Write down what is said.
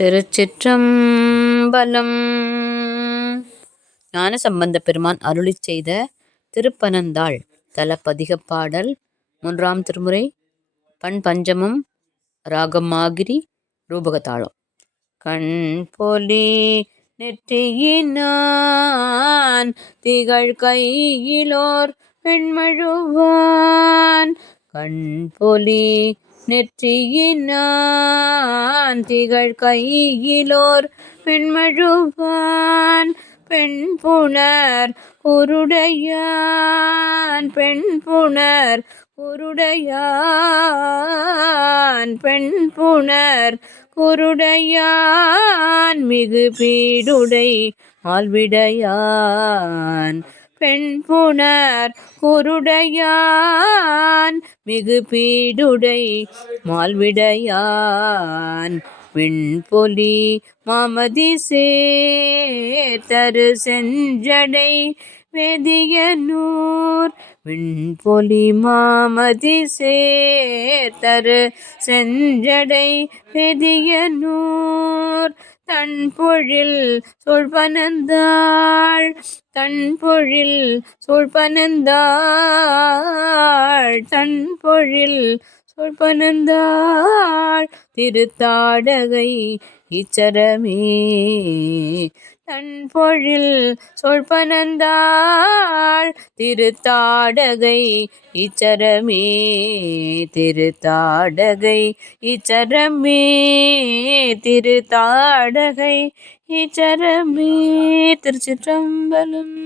திருச்சிற்றம்பலம். ஞானசம்பந்த பெருமான் அருளி செய்த திருப்பனந்தாள் தல பாடல் மூன்றாம் திருமுறை பண் பஞ்சமம் ராகம் மாதிரி ரூபகதாளம். கண் பொலி நெற்றியினான் திகழ் கையிலோர் பெண்மழுவான் கண்பொலி நெற்றியினான் திகழ் கையிலோர் பெண்மழுவான் பெண் புனர் உருடையான் பெண் புனர் குருடையான் பெண் புனர் குருடையான் மிகு பீடுடை மால்விடையான் பெண் புணர் குருடையான் மிகு பீடுடை மால்விடையான். விண்பொலி மாமதி சேத்தரு செஞ்சடை வெதியனூர். விண்பொலி மாமதி சேத்தரு செஞ்சடை வெதியனூர். தன் பொழில் சொல்பனந்தாள் தன் பொழில் சொல்பனந்தாள் தன் பொழில் சொல்பனந்தாள் திருத்தாடகை இச்சரமே தன் பொழில் சொல்பனந்தாள் திருத்தாடகை இச்சரமே திருத்தாடகை இச்சரமே திருத்தாடகை இச்சரமே. திருச்சிற்றம்பலம்.